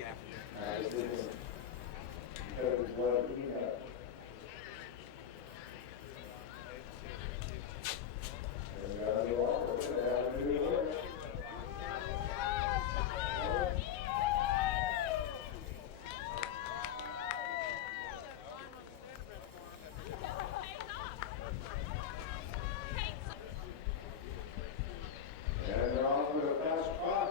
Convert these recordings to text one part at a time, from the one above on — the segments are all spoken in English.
gap. As this Temple Gwathmey and they're off with a fast trot.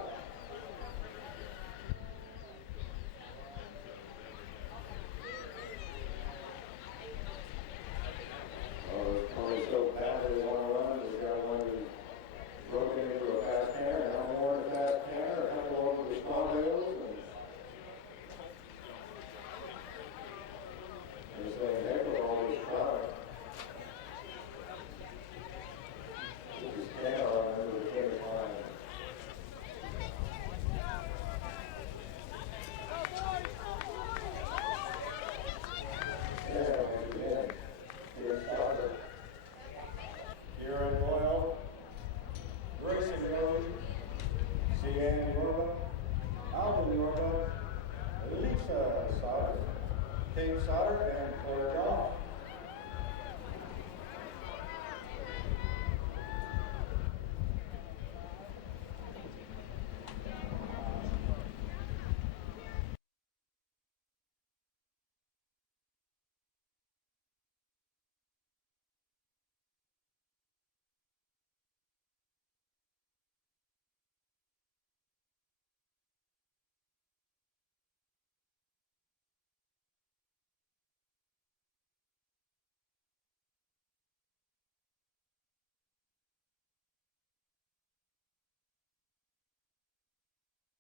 Oh, the pony's so bad they want to run. They've got one who's broken into a fast canter, and no more than a fast canter, a couple over the small hills. And they're saying, heck with all this product. This is canter on under the finish line. Here in Royal, Grayson Road, C.N. Yorba, Alvin Yorba, Lisa Sauter, Kate Sauter, and Claire John.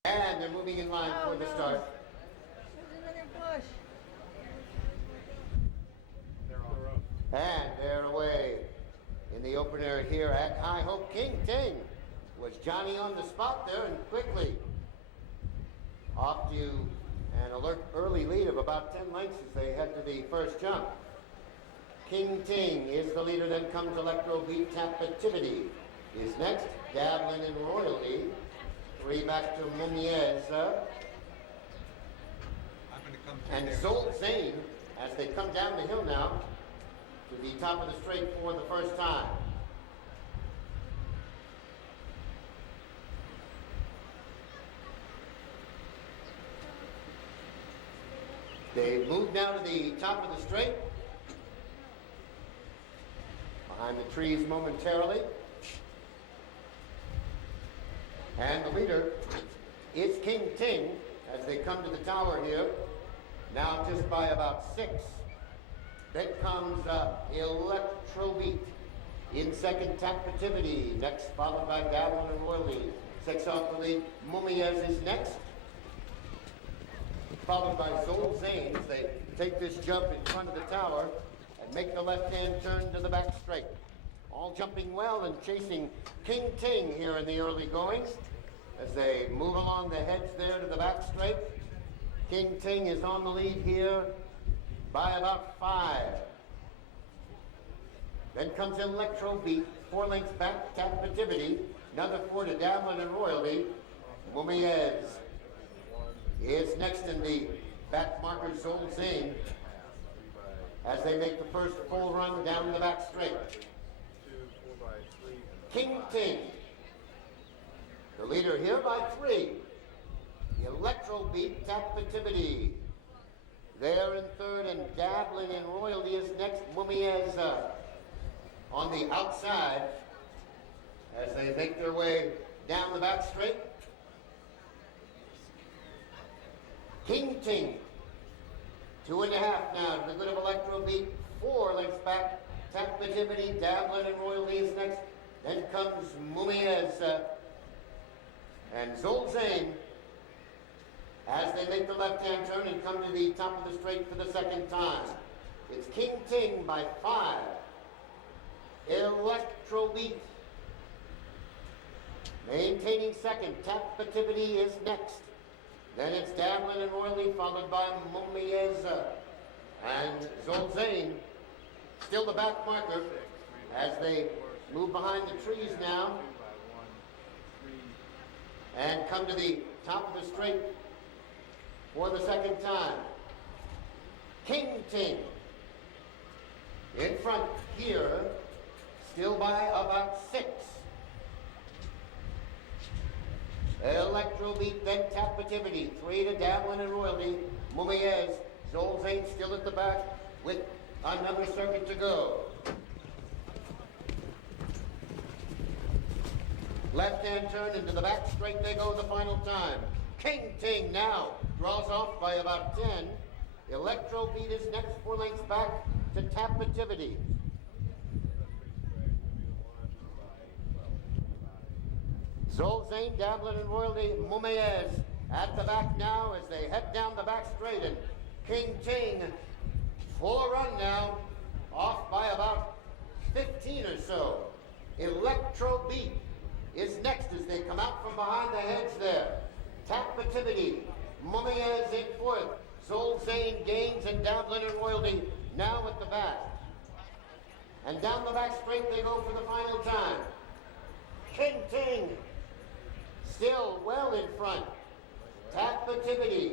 And they're moving in line for the start. There's another bush. And they're away. In the opener here at High Hope, King Ting was Johnny on the spot there, and quickly off to an alert early lead of about 10 lengths as they head to the first jump. King Ting is the leader, then comes Electro Beat Tapativity is next, Dablin and Royalty. 3 back to Mumiez and Zolt Zane as they come down the hill now to the top of the straight for the first time. They move now to the top of the straight, behind the trees momentarily. And the leader is King Ting as they come to the tower here. Now just by about 6. Then comes Electro Beat in second, Tapativity. Next followed by Dablin and Royalty. 6 off the lead. Mumiez is next. Followed by Zolt Zane as they take this jump in front of the tower and make the left-hand turn to the back straight. All jumping well and chasing King Ting here in the early goings as they move along the hedge there to the back straight. King Ting is on the lead here by about 5. Then comes Electro Beat, 4 lengths back, Tapativity, another 4 to Dablin and Royalty. Mumiez is next in the back marker, Zolt Zane, as they make the first full run down the back straight. King Ting, the leader here by 3. Electro Beat Tapativity there in third, and Dablin and Royalty is next. Mumiez on the outside as they make their way down the back straight. King Ting, 2.5 now to the good of Electro Beat, 4 lengths back. Tapativity, Dablin and Royalty is next. Then comes Mumiez and Zolt Zane as they make the left-hand turn and come to the top of the straight for the second time. It's King Ting by 5. Electro Beat maintaining second. Tapativity is next. Then it's Dablin and Royalty, followed by Mumiez and Zolt Zane. Still the back marker as they move behind the trees now and come to the top of the straight for the second time. King Ting in front here, still by about 6. Electrobeat, then Tapativity, 3 to Dablin and Royalty. Mumayez, Zolzane still at the back with another circuit to go. Left-hand turn into the back straight they go the final time. King Ting now draws off by about 10. Electrobeat is next 4 lengths back to Tapativity. Zolzane, Dablin and Royalty, Mumayez at the back now as they head down the back straight, and King Ting full run now, off by about 15 or so. Electrobeat is next as they come out from behind the hedge there. Tapativity, Mumayez in 4th, Zolzane, Gaines and Dablin and Royalty now at the back. And down the back straight they go for the final time. King Ting still well in front. Tapativity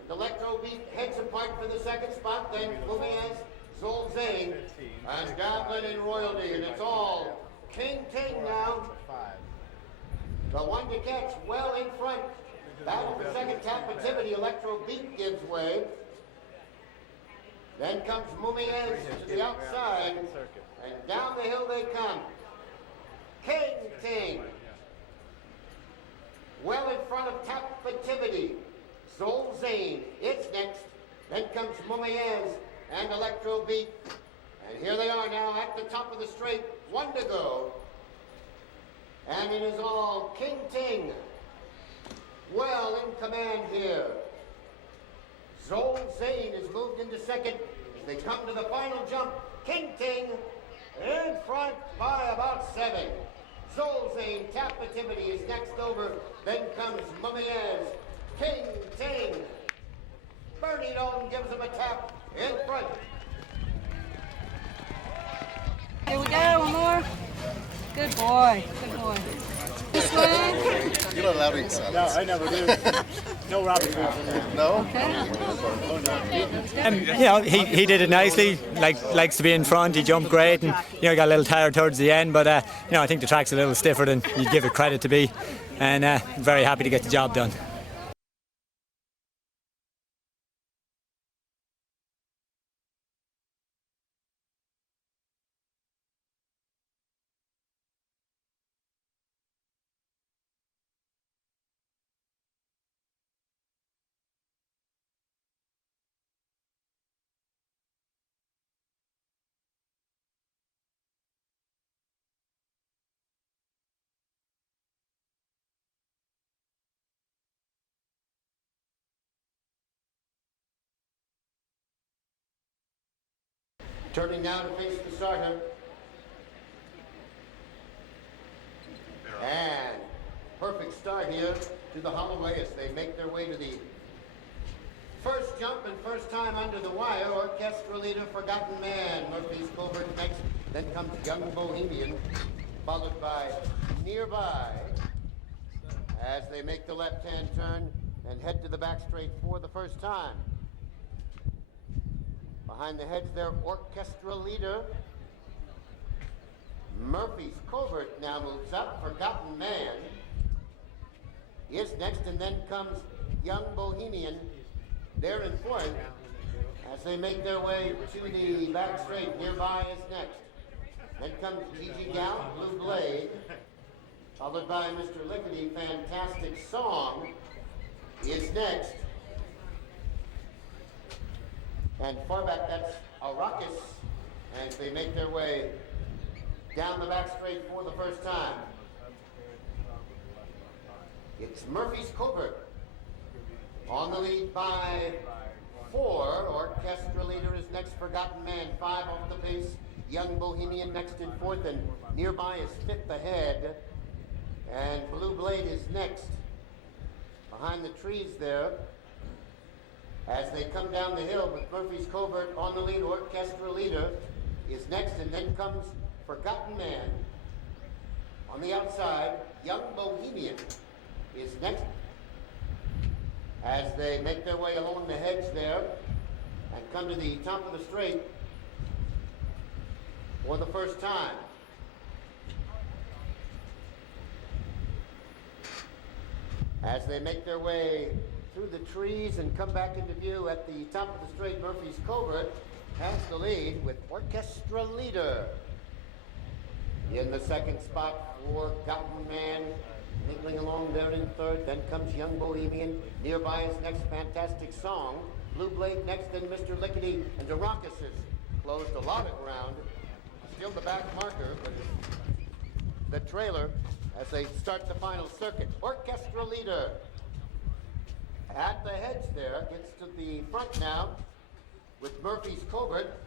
and Electrobeat heads apart for the second spot, then Mumayez, Zolzane, and Dablin and Royalty, and it's all King Ting now. The one to catch well in front. Battle for second, Tapativity. Electrobeat gives way. Then comes Mumayez to the outside, and down the hill they come. King Ting well in front of Tapativity. Zolzane is next. Then comes Mumayez and Electrobeat. And here they are now at the top of the straight. 1 to go. And it is all King Ting well in command here. Zolzane is moved into second as they come to the final jump. King Ting in front by about 7. Zolzane, Tapativity is next over. Then comes Mumayez. King Ting. Bernie Dalton gives him a tap in front. Here we go, one more. Good boy, good boy. This way. You're not allowed to eat salads. No, I never do. No rabbit food. No? He did it nicely. Likes to be in front. He jumped great, and got a little tired towards the end. But I think the track's a little stiffer than you'd give it credit to be, and very happy to get the job done. Turning now to face the starter. And perfect start here to the Holloway as they make their way to the first jump and first time under the wire. Orchestra leader, Forgotten Man. Murphy's Covert next. Then comes Young Bohemian, followed by Nearby as they make the left-hand turn and head to the back straight for the first time. Behind the hedge there, orchestra leader. Murphy's Covert now moves up. Forgotten Man is next, and then comes Young Bohemian. They're in fourth as they make their way to the back straight. Nearby is next. Then comes Gigi Gallant, Blue Blade, followed by Mr. Lickety. Fantastic Song is next. And far back, that's Arrakis, as they make their way down the back straight for the first time. It's Murphy's Covert on the lead by 4. Orchestra leader is next, Forgotten Man, 5 off the pace. Young Bohemian next in 4th, and Nearby is 5th ahead. And Blue Blade is next. Behind the trees there, as they come down the hill with Murphy's Covert on the lead. Orchestra leader is next, and then comes Forgotten Man. On the outside, Young Bohemian is next. as they make their way along the hedge there and come to the top of the straight for the first time. As they make their way through the trees and come back into view at the top of the straight, Murphy's Covert has the lead with Orchestra Leader. In the second spot, Forgotten Man, mingling along there in third. Then comes Young Bohemian. Nearby is next Fantastic Song. Blue Blade next, then Mr. Lickety, and Derocus has closed a lot of ground. Still the back marker, but the trailer as they start the final circuit. Orchestra Leader at the hedge there, gets to the front now with Murphy's Covert.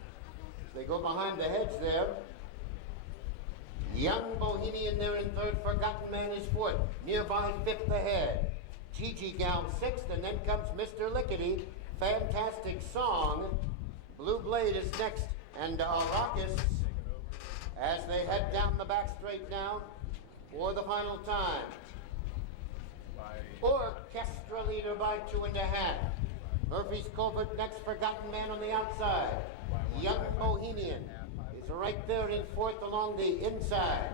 They go behind the hedge there. Young Bohemian there in third. Forgotten Man is fourth. Nearby fifth ahead. Gigi Gal sixth, and then comes Mr. Lickety. Fantastic Song. Blue Blade is next, and Raucous as they head down the back straight now for the final time. Orchestra Leader by 2.5. Murphy's Covert next. Forgotten Man on the outside. Young Bohemian is right there in fourth along the inside.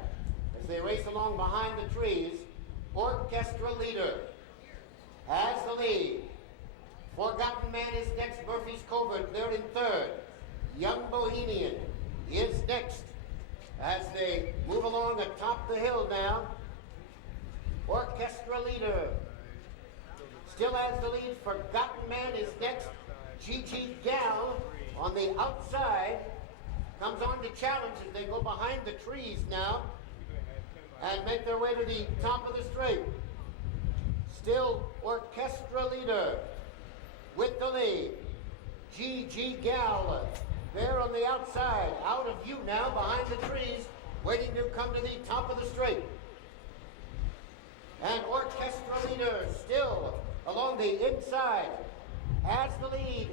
As they race along behind the trees, Orchestra Leader has the lead. Forgotten Man is next. Murphy's Covert there in third. Young Bohemian is next as they move along atop the hill now. Orchestra Leader still has the lead. Forgotten Man is next. Gigi Gal on the outside comes on to challenge as they go behind the trees now and make their way to the top of the straight. Still Orchestra Leader with the lead. Gigi Gal there on the outside, out of view now behind the trees, waiting to come to the top of the straight. And Orchestra Leader still along the inside has the lead.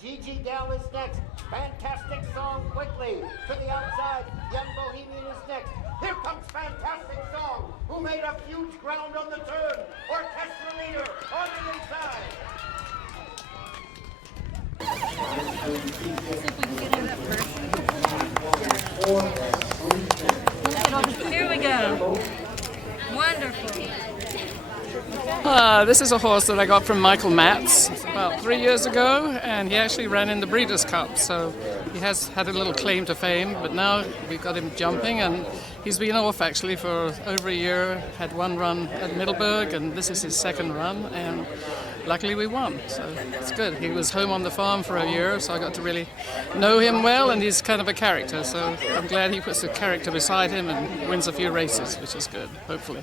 Gigi Gal is next. Fantastic Song quickly to the outside. Young Bohemian is next. Here comes Fantastic Song, who made up huge ground on the turn. Orchestra Leader on the inside. Here we go. Wonderful. This is a horse that I got from Michael Matz about 3 years ago, and he actually ran in the Breeders' Cup, so he has had a little claim to fame, but now we've got him jumping, and he's been off actually for over a year, had one run at Middleburg, and this is his second run, and luckily we won, so it's good. He was home on the farm for a year, so I got to really know him well, and he's kind of a character, so I'm glad he puts a character beside him and wins a few races, which is good, hopefully.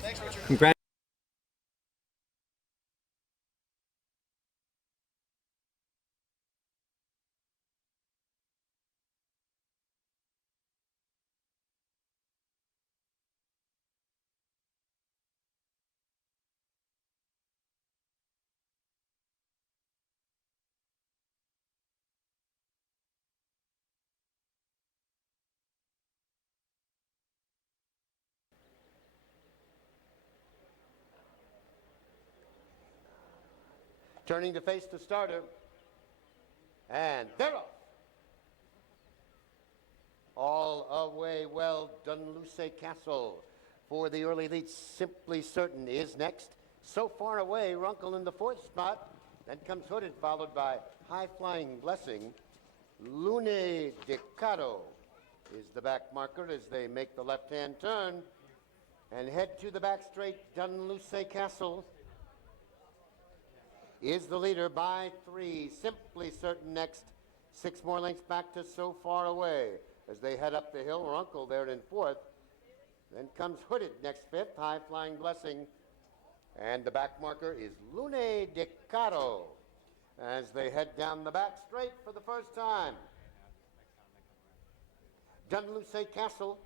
Turning to face the starter, and they're off. All away well done, Luce Castle for the early lead. Simply Certain is next. So Far Away, Runkle in the fourth spot. Then comes Hooded, followed by High Flying Blessing. Lune Decado is the back marker as they make the left-hand turn and head to the back straight. Dun Luce Castle is the leader by 3. Simply Certain next. 6 more lengths back to So Far Away as they head up the hill. Runkle there in fourth. Then comes Hooded next, fifth. High Flying Blessing. And the back marker is Lune Decado as they head down the back straight for the first time. Dun Luce Castle.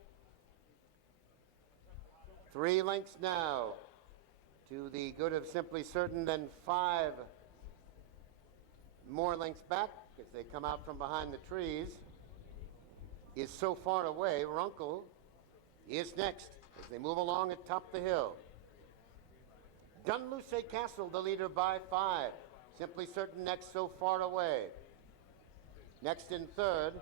3 lengths now to the good of Simply Certain, then 5 more lengths back as they come out from behind the trees is So Far Away. Runkle is next as they move along atop the hill. Dun Luce Castle, the leader by 5. Simply Certain next, So Far Away. Next in third.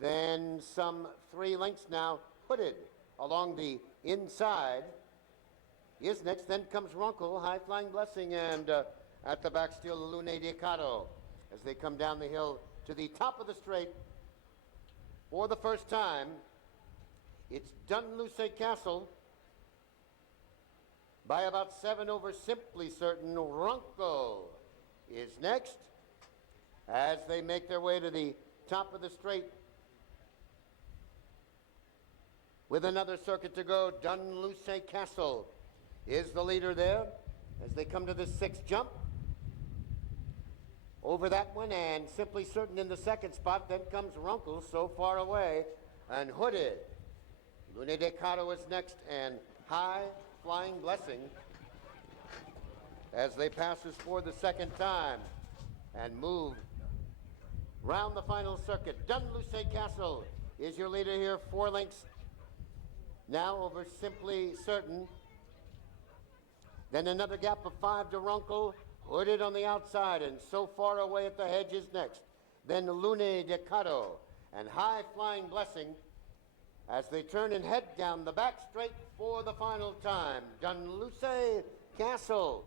Then some 3 lengths now, Hooded along the inside is next. Then comes Runkle, High Flying Blessing, and at the back still Lune de Caro as they come down the hill to the top of the straight for the first time. It's Dunluce Castle by about 7 over Simply Certain. Runkle is next as they make their way to the top of the straight. With another circuit to go, Dunluce Castle is the leader there as they come to the 6th jump. Over that one, and Simply Certain in the 2nd spot. Then comes Runkle, So Far Away, and Hooded. Lune de Caro is next, and High Flying Blessing as they pass us for the 2nd time and move round the final circuit. Dunluce Castle is your leader here, 4 lengths now over Simply Certain. Then another gap of 5 to Runkle. Hooded on the outside, and So Far Away at the hedge is next. Then Lune de Caro and High Flying Blessing as they turn and head down the back straight for the final time. Dunluce Castle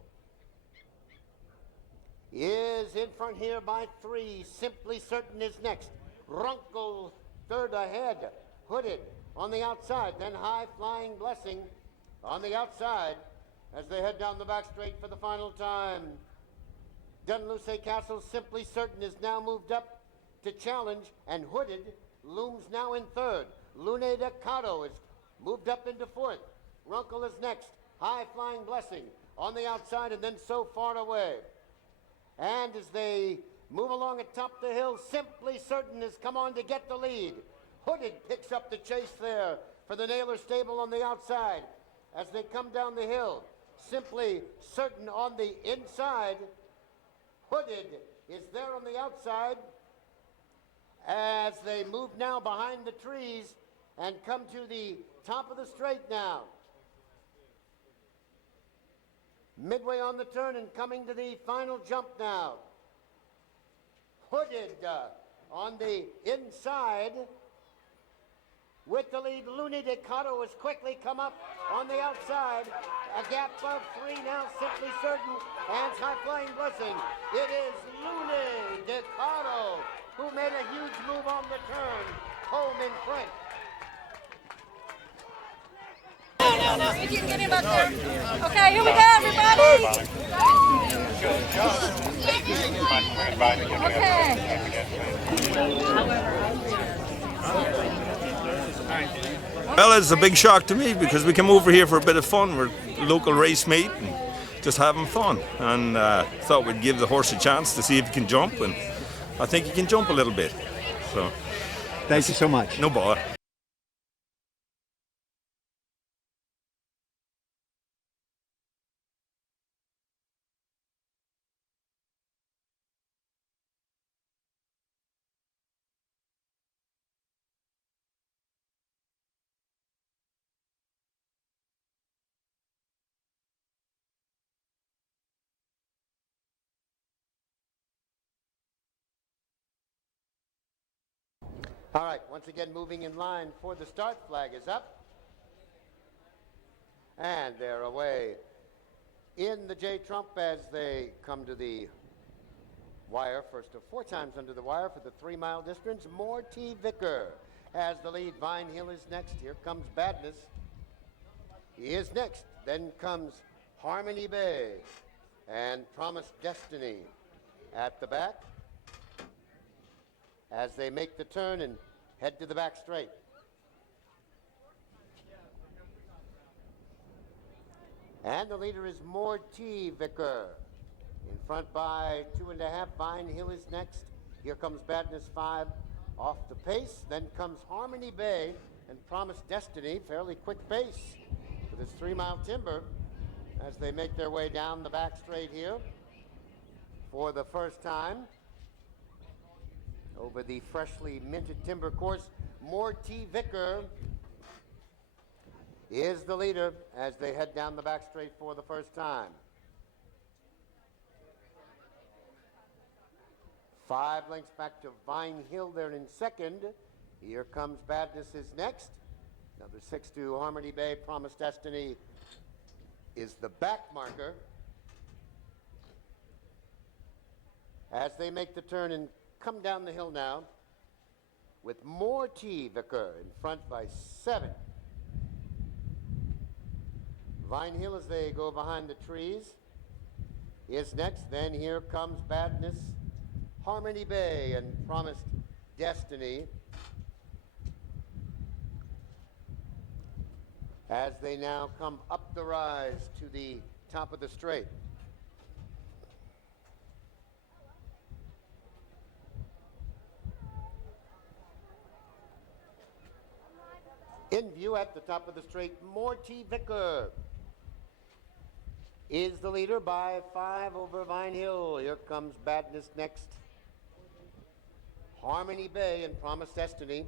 is in front here by 3. Simply Certain is next. Runkle third ahead. Hooded on the outside. Then High Flying Blessing on the outside as they head down the back straight for the final time. Dunluce Castle, Simply Certain is now moved up to challenge, and Hooded looms now in third. Lune de Caro is moved up into 4th. Runkle is next. High Flying Blessing on the outside, and then So Far Away. And as they move along atop the hill, Simply Certain has come on to get the lead. Hooded picks up the chase there for the Naylor stable on the outside as they come down the hill. Simply Certain on the inside. Hooded is there on the outside as they move now behind the trees and come to the top of the straight now. Midway on the turn and coming to the final jump now. Hooded on the inside with the lead. Lune de Caro has quickly come up on the outside. A gap of 3 now, Simply Certain and High Flying Blessing. It is Lune de Caro who made a huge move on the turn. Home in front. No, you can get him up there. Okay, here we go, everybody. Well, it's a big shock to me because we came over here for a bit of fun. We're a local race meet and just having fun. And thought we'd give the horse a chance to see if he can jump, and I think he can jump a little bit. So, thank you so much. No bother. All right, once again moving in line for the start. Flag is up. And they're away in the J Trump as they come to the wire. First of 4 times under the wire for the 3-mile distance. Morty Vicker has the lead. Vine Hill is next. Here comes Badness. He is next. Then comes Harmony Bay and Promised Destiny at the back as they make the turn and head to the back straight. And the leader is Morty Vicker. In front by 2.5. Vine Hill is next. Here comes Badness 5 off the pace. Then comes Harmony Bay and Promised Destiny. Fairly quick pace with his 3-mile timber as they make their way down the back straight here for the first time over the freshly minted timber course. Morty Vicker is the leader as they head down the back straight for the first time. 5 lengths back to Vine Hill there in second. Here Comes Badness is next. Number 6 to Harmony Bay, Promised Destiny is the back marker. As they make the turn and come down the hill now, with more T. Vicker in front by 7. Vine Hill, as they go behind the trees, is next. Then Here Comes Badness, Harmony Bay, and Promised Destiny, as they now come up the rise to the top of the straight. In view at the top of the straight, Morty Vicker is the leader by 5 over Vine Hill. Here Comes Badness next. Harmony Bay and Promised Destiny,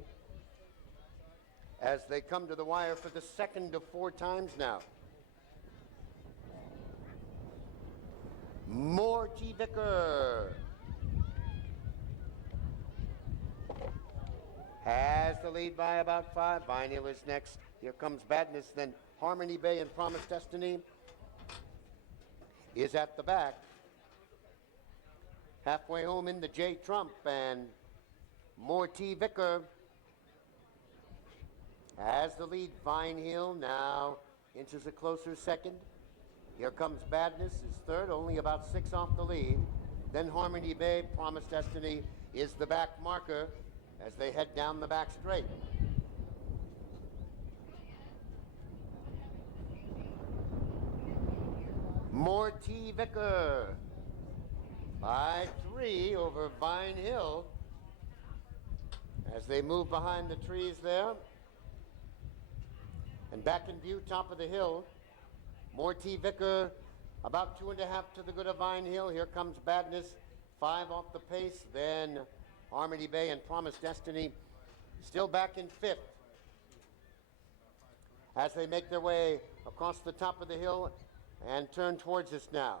as they come to the wire for the second of 4 times now. Morty Vicker has the lead by about 5. Vine Hill is next. Here Comes Badness. Then Harmony Bay and Promised Destiny is at the back. Halfway home in the J Trump, and Morty Vicker has the lead. Vine Hill now inches a closer second. Here Comes Badness is third, only about 6 off the lead. Then Harmony Bay, Promised Destiny is the back marker as they head down the back straight. Morty Vicker by 3 over Vine Hill as they move behind the trees there. And back in view, top of the hill, Morty Vicker about 2.5 to the good of Vine Hill. Here Comes Badness, 5 off the pace. Then Harmony Bay and Promised Destiny still back in 5th as they make their way across the top of the hill and turn towards us now.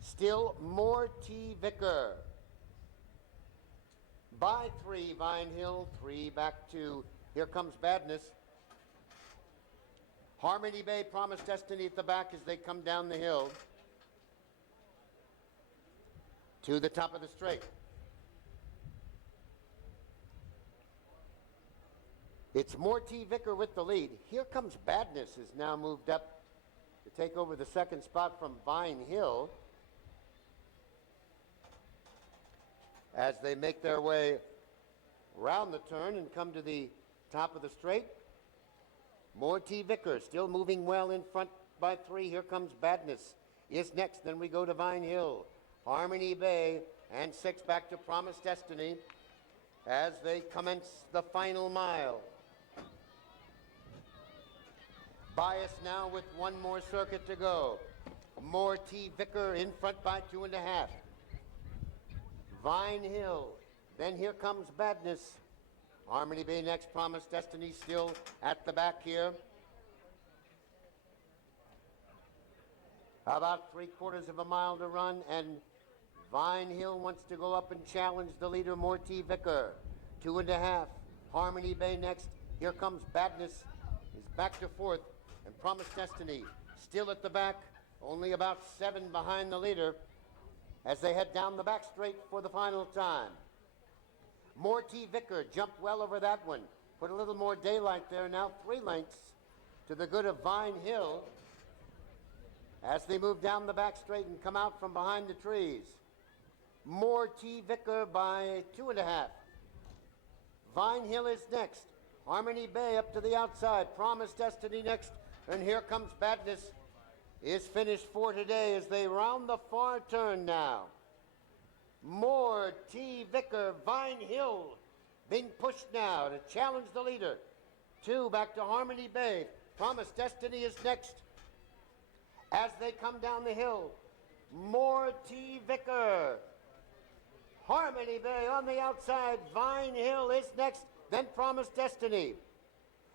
Still Morty Vicker by 3, Vine Hill, 3 back to Here Comes Badness. Harmony Bay, Promised Destiny at the back as they come down the hill to the top of the straight. It's Morty Vicker with the lead. Here Comes Badness is now moved up to take over the second spot from Vine Hill as they make their way round the turn and come to the top of the straight. Morty Vicker still moving well in front by 3. Here Comes Badness is next. Then we go to Vine Hill, Harmony Bay, and 6 back to Promised Destiny as they commence the final mile. Bias now with 1 more circuit to go. Morty Vicker in front by 2.5. Vine Hill, then Here Comes Badness. Harmony Bay next, Promised Destiny still at the back here. About 3/4 of a mile to run, and Vine Hill wants to go up and challenge the leader, Morty Vicker. 2.5. Harmony Bay next. Here Comes Badness is back to 4th, and Promised Destiny still at the back, only about 7 behind the leader as they head down the back straight for the final time. Morty Vicker jumped well over that one, put a little more daylight there, now 3 lengths to the good of Vine Hill as they move down the back straight and come out from behind the trees. Morty Vicker by 2.5. Vine Hill is next. Harmony Bay up to the outside. Promised Destiny next. And Here Comes Badness is finished for today as they round the far turn now. Morty Vicker, Vine Hill being pushed now to challenge the leader. 2 back to Harmony Bay. Promised Destiny is next. As they come down the hill, Morty Vicker. Harmony Bay on the outside. Vine Hill is next, then Promised Destiny.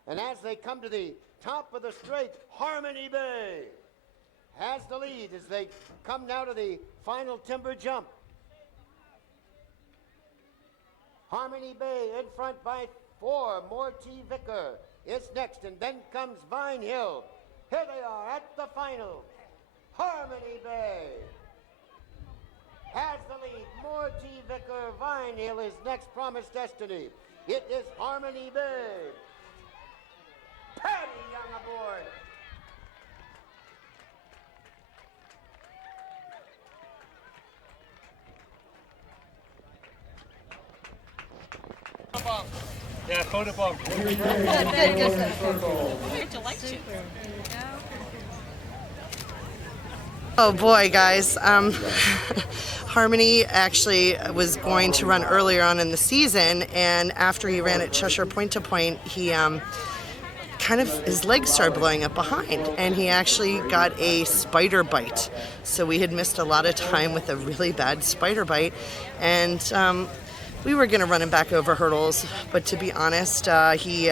And as they come to the top of the straight, Harmony Bay has the lead as they come now to the final timber jump. Harmony Bay in front by 4. Morty Vicker is next, and then comes Vine Hill. Here they are at the final. Harmony Bay has the lead. Morty Vicker, Vine Hill is next. Promise Destiny. It is Harmony Bay. Patty Young aboard. Yeah, photo bomb. Oh boy, guys. Harmony actually was going to run earlier on in the season, and after he ran at Cheshire point to point, he kind of, his legs started blowing up behind, and he actually got a spider bite. So we had missed a lot of time with a really bad spider bite, and we were going to run him back over hurdles, but to be honest, he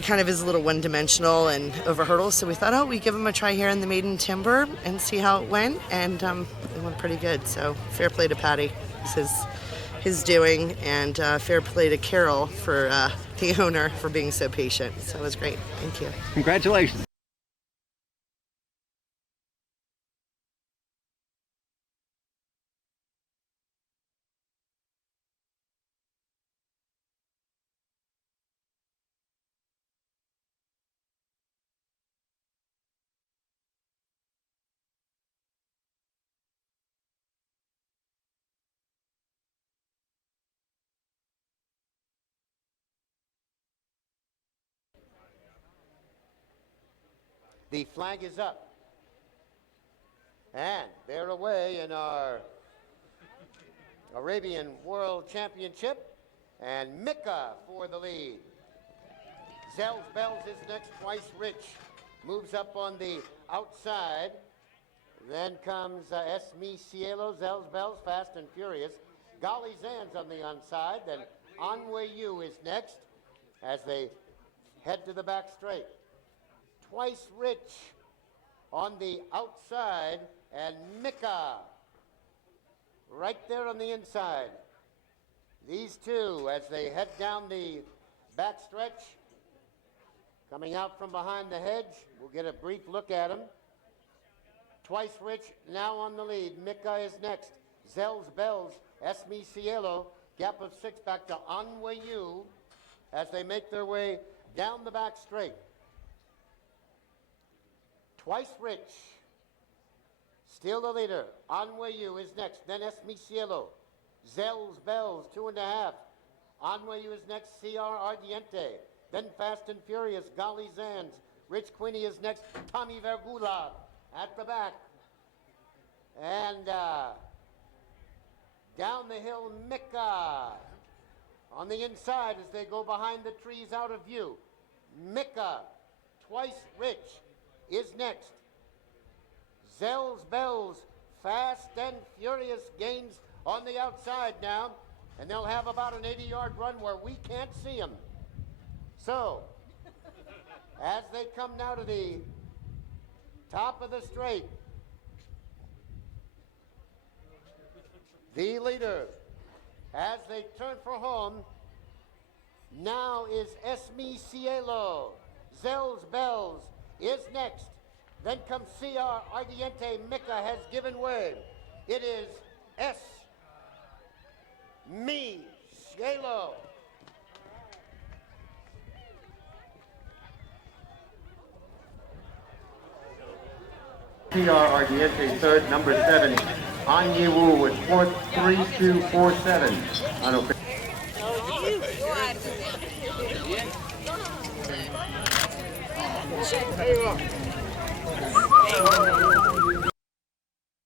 kind of is a little one-dimensional and over hurdles, so we thought, oh, we give him a try here in the maiden timber and see how it went, and it went pretty good. So fair play to Patty. This is his doing, and fair play to Carol for the owner for being so patient. So it was great. Thank you. Congratulations. The flag is up. And they're away in our Arabian World Championship. And Mika for the lead. Zell's Bells is next. Twice Rich moves up on the outside. Then comes Es Mi Cielo, Zell's Bells, Fast and Furious. Golly Zan's on the onside. Then Anwe Yu is next as they head to the back straight. Twice Rich on the outside, and Mika right there on the inside. These two, as they head down the back stretch, coming out from behind the hedge, we'll get a brief look at them. Twice Rich now on the lead. Mika is next. Zell's Bells, Es Mi Cielo, gap of 6 back to Anwe Yu as they make their way down the back straight. Twice Rich, still the leader. Anwe Yu is next, then Es Mi Cielo. Zell's Bells, 2.5. Anwe Yu is next, CR Ardiente. Then Fast and Furious, Golly Zands. Rich Queenie is next, Tommy Vergula at the back. And down the hill, Mika on the inside as they go behind the trees out of view. Mika, Twice Rich is next. Zell's Bells, Fast and Furious gains on the outside now, and they'll have about an 80-yard run where we can't see them. So, as they come now to the top of the straight, the leader, as they turn for home, now is Es Mi Cielo. Zell's Bells is next. Then comes CR Ardiente. Mika has given way. It is Es Mi Cielo. CR Ardiente third, number 7. Anya Wu with 4.3247. There you go.